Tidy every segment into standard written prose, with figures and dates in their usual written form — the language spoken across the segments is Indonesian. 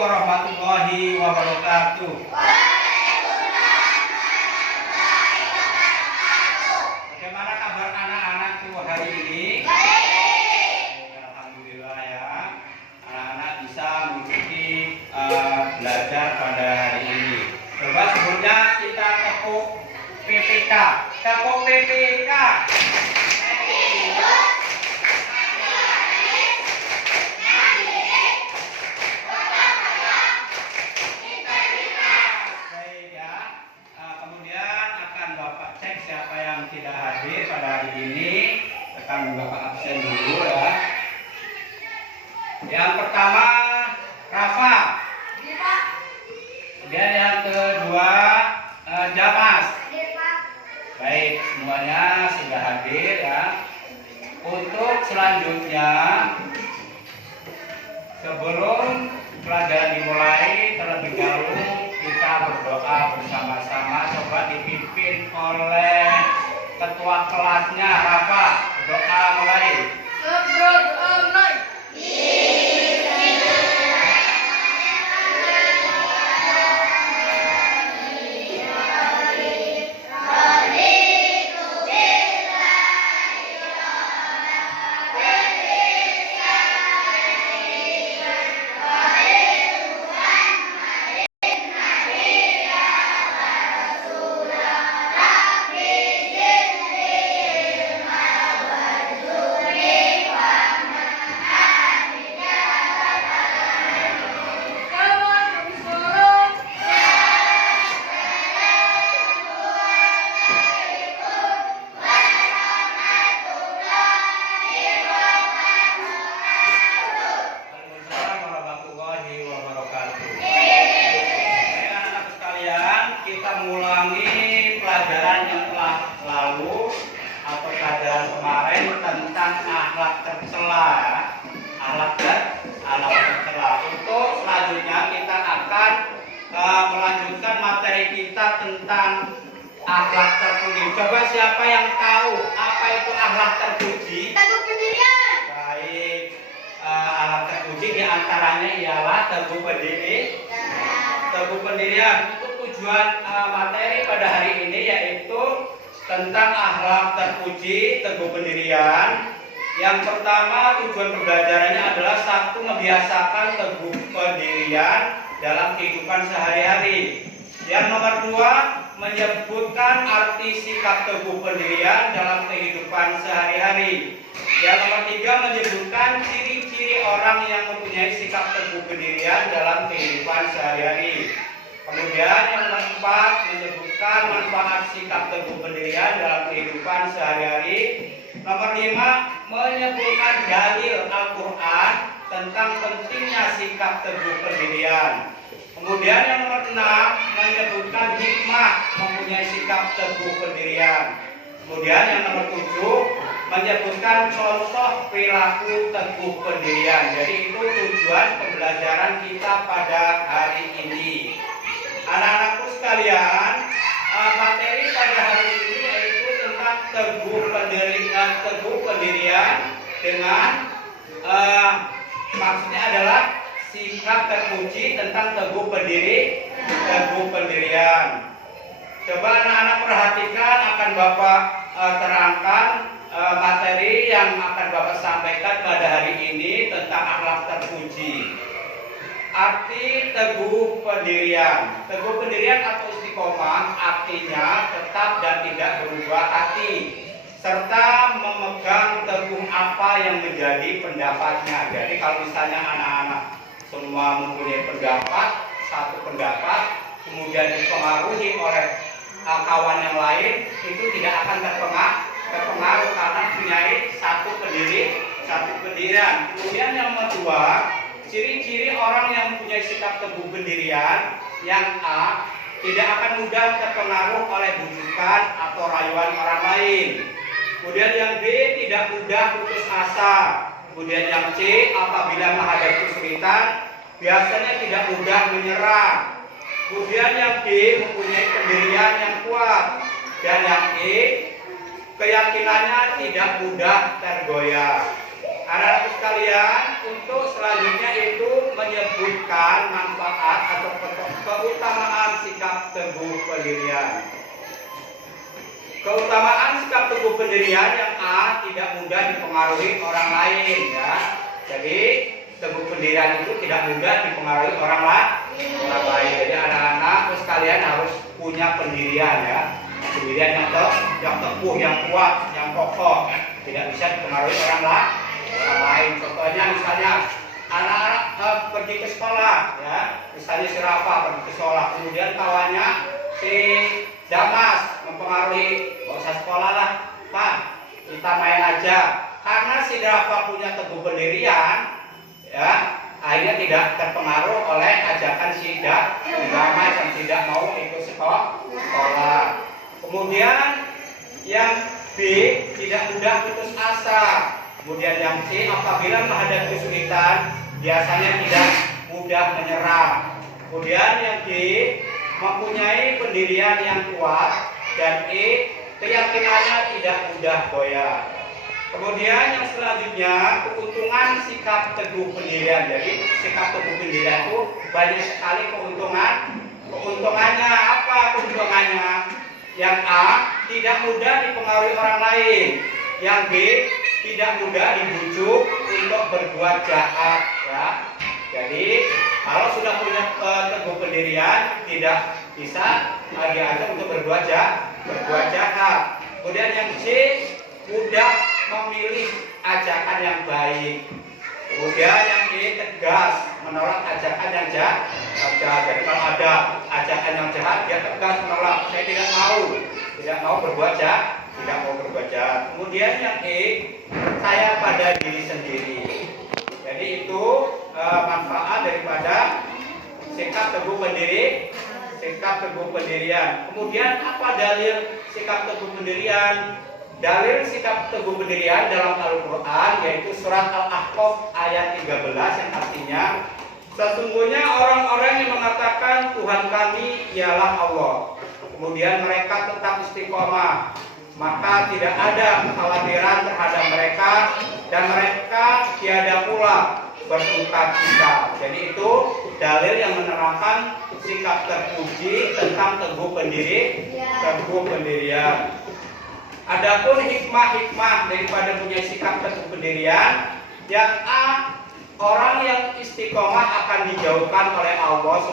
warahmatullahi wabarakatuh. Bagaimana kabar anak-anakku hari ini? Alhamdulillah ya. Anak-anak bisa mengikuti belajar pada hari ini. Coba sebelumnya kita tepuk PPK. Tepuk PPK. Tidak hadir pada hari ini akan Bapak absen dulu ya. Yang pertama Rafa, kemudian yang kedua Jamas. Baik, semuanya sudah hadir ya. Untuk selanjutnya, sebelum pelajaran dimulai, terlebih dahulu kita berdoa bersama-sama. Coba dipimpin oleh ketua kelasnya, Rafa. Doa mulai. Doa mulai. Kita mengulangi pelajaran yang telah lalu atau pelajaran kemarin tentang akhlak tercela. Akhlak tercela. Untuk selanjutnya kita akan melanjutkan materi kita tentang akhlak terpuji. Coba siapa yang tahu apa itu akhlak terpuji? Teguh pendirian. Baik, akhlak terpuji diantaranya ialah teguh pendirian. Teguh pendirian. Tujuan materi pada hari ini yaitu tentang akhlak terpuji, teguh pendirian. Yang pertama, tujuan pembelajarannya adalah satu, membiasakan teguh pendirian dalam kehidupan sehari-hari. Yang nomor dua, menyebutkan arti sikap teguh pendirian dalam kehidupan sehari-hari. Yang nomor tiga, menyebutkan ciri-ciri orang yang mempunyai sikap teguh pendirian dalam kehidupan sehari-hari. Kemudian yang nomor empat, menyebutkan manfaat sikap teguh pendirian dalam kehidupan sehari-hari. Nomor lima, menyebutkan dalil Al-Quran tentang pentingnya sikap teguh pendirian. Kemudian yang nomor enam, menyebutkan hikmah mempunyai sikap teguh pendirian. Kemudian yang nomor tujuh, menyebutkan contoh perilaku teguh pendirian. Jadi itu tujuan pembelajaran kita pada hari ini. Anak-anakku sekalian, materi pada hari ini yaitu tentang teguh pendirian dengan maksudnya adalah sikap terpuji tentang teguh pendirian. Coba anak-anak perhatikan, akan Bapak terangkan materi yang akan Bapak sampaikan pada hari ini tentang akhlak terpuji. Arti teguh pendirian. Teguh pendirian atau istiqomah artinya tetap dan tidak berubah hati, serta memegang teguh apa yang menjadi pendapatnya. Jadi kalau misalnya anak-anak semua mempunyai pendapat, satu pendapat, kemudian dipengaruhi oleh kawan yang lain, itu tidak akan terpengaruh karena mempunyai satu pendirian. Kemudian yang kedua, ciri-ciri orang yang mempunyai sikap teguh pendirian. Yang A, tidak akan mudah terpengaruh oleh bujukan atau rayuan orang lain. Kemudian yang B, tidak mudah putus asa. Kemudian yang C, apabila menghadapi kesulitan, biasanya tidak mudah menyerah. Kemudian yang D, mempunyai pendirian yang kuat. Dan yang E, keyakinannya tidak mudah tergoyah. Anak-anak sekalian, untuk selanjutnya itu menyebutkan menjelaskan manfaat atau keutamaan sikap teguh pendirian. Keutamaan sikap teguh pendirian yang A, tidak mudah dipengaruhi orang lain ya. Jadi teguh pendirian itu tidak mudah dipengaruhi orang lain. Jadi anak-anak sekalian harus punya pendirian ya. Pendirian yang teguh, yang kuat, yang kokoh. Tidak bisa dipengaruhi orang lain. Contohnya misalnya anak-anak pergi ke sekolah ya. Misalnya si Rafa pergi ke sekolah, kemudian kawannya si Damas mempengaruhi, gak usah sekolah lah, Pak, kita main aja. Karena si Rafa punya teguh pendirian, ya, akhirnya tidak terpengaruh oleh ajakan si Damas yang tidak mau ikut sekolah. Kemudian yang B, tidak mudah putus asa. Kemudian yang C, apabila menghadapi kesulitan, biasanya tidak mudah menyerah. Kemudian yang D, mempunyai pendirian yang kuat. Dan E, keyakinannya tidak mudah goyah. Kemudian yang selanjutnya, keuntungan sikap teguh pendirian. Jadi sikap teguh pendirian itu banyak sekali keuntungannya. Apa keuntungannya? Yang A, tidak mudah dipengaruhi orang lain. Yang B, tidak mudah dibujuk untuk berbuat jahat ya. Jadi kalau sudah punya teguh pendirian, tidak bisa diajak untuk berbuat jahat. Kemudian yang C, mudah memilih ajakan yang baik. Kemudian yang E, tegas menolak ajakan yang jahat. Jadi kalau ada ajakan yang jahat, dia tegas menolak. Saya tidak mau berbuat jahat. Kemudian yang E, saya pada diri sendiri. Jadi itu manfaat daripada sikap teguh pendirian. Kemudian apa dalil sikap teguh pendirian? Dalil sikap teguh pendirian dalam Al-Quran yaitu surat Al-Ahqaf ayat 13 yang artinya, sesungguhnya orang-orang yang mengatakan Tuhan kami ialah Allah, kemudian mereka tetap istiqomah, maka tidak ada kekhawatiran terhadap mereka dan mereka tiada pula bersuka-cita. Jadi itu dalil yang menerangkan sikap terpuji tentang teguh pendirian. Adapun hikmah-hikmah daripada punya sikap teguh pendirian, yang A, orang yang istiqomah akan dijauhkan oleh Allah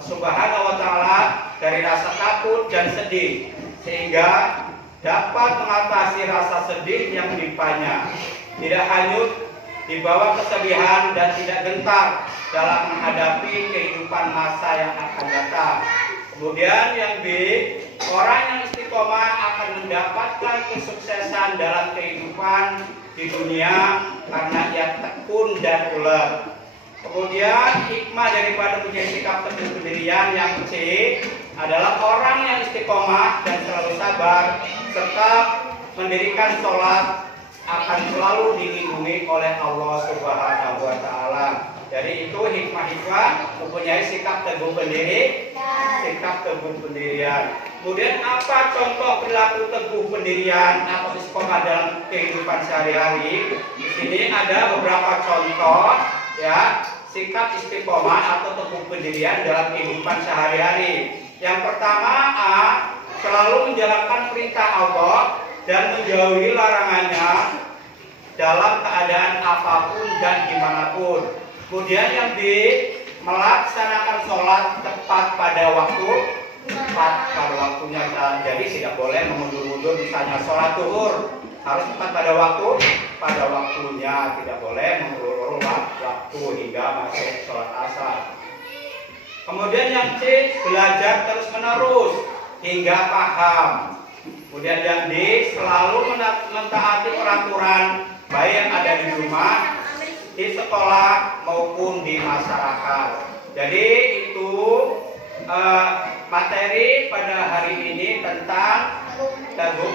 Subhanahu wa taala dari rasa takut dan sedih, sehingga dapat mengatasi rasa sedih yang menimpanya, tidak hanyut di bawah kesedihan dan tidak gentar dalam menghadapi kehidupan masa yang akan datang. Kemudian yang B, orang yang istiqomah akan mendapatkan kesuksesan dalam kehidupan di dunia karena ia tekun dan ulet. Kemudian hikmah daripada punya sikap teguh pendirian yang C adalah orang yang istiqomah dan selalu sabar serta mendirikan sholat akan selalu dilindungi oleh Allah Subhanahu wa taala. Jadi itu hikmah-hikmah mempunyai sikap teguh pendirian. Kemudian apa contoh perilaku teguh pendirian atau istiqomah dalam kehidupan sehari-hari? Di sini ada beberapa contoh ya, sikap istiqomah atau teguh pendirian dalam kehidupan sehari-hari. Yang pertama A, selalu menjalankan perintah Allah dan menjauhi larangannya dalam keadaan apapun dan dimanapun. Kemudian yang B, melaksanakan sholat tepat pada waktunya. Jadi tidak boleh mengundur-undur, misalnya sholat zuhur harus tepat pada waktunya, tidak boleh mengulur-ulur waktu hingga masuk sholat asar. Kemudian yang C, belajar terus menerus hingga paham. Kemudian yang D, selalu mentaati peraturan baik yang ada di rumah, di sekolah maupun di masyarakat. Jadi itu materi pada hari ini tentang teguh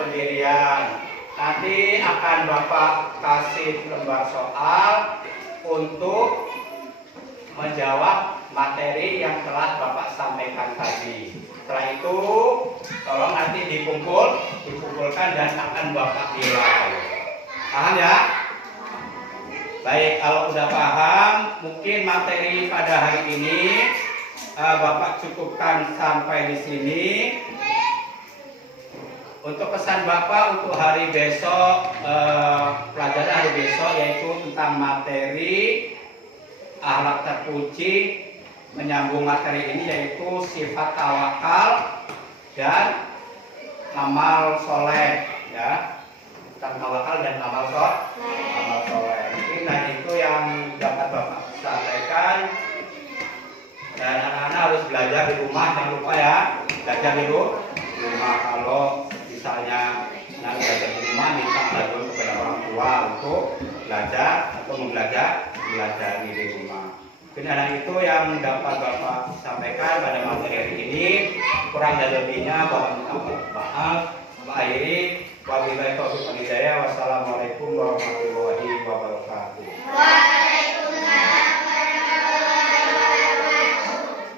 pendirian. Nanti akan Bapak kasih lembar soal untuk menjawab materi yang telah Bapak sampaikan tadi. Setelah itu tolong nanti dikumpulkan dan akan Bapak nilai. Paham ya? Baik, kalau sudah paham mungkin mungkin materi pada hari ini Bapak cukupkan sampai di sini. Untuk pesan Bapak untuk hari besok, pelajaran hari besok yaitu tentang materi akhlak terpuji, menyambung materi ini yaitu sifat tawakal dan amal soleh, ya, tentang tawakal dan amal soleh. Mungkin itu yang dapat Bapak sampaikan. Dan anak-anak harus belajar di rumah, jangan lupa ya, belajar di rumah. Kalau misalnya nanti belajar di rumah, minta bantuan kepada orang tua untuk belajar atau belajar di rumah. Mungkin anak itu yang dapat Bapak sampaikan pada materi hari ini. Kurang dan lebihnya Bapak minta maaf. Bapak akhiri, wabillahi taufiq wal hidayah. Wassalamualaikum warahmatullahi wabarakatuh.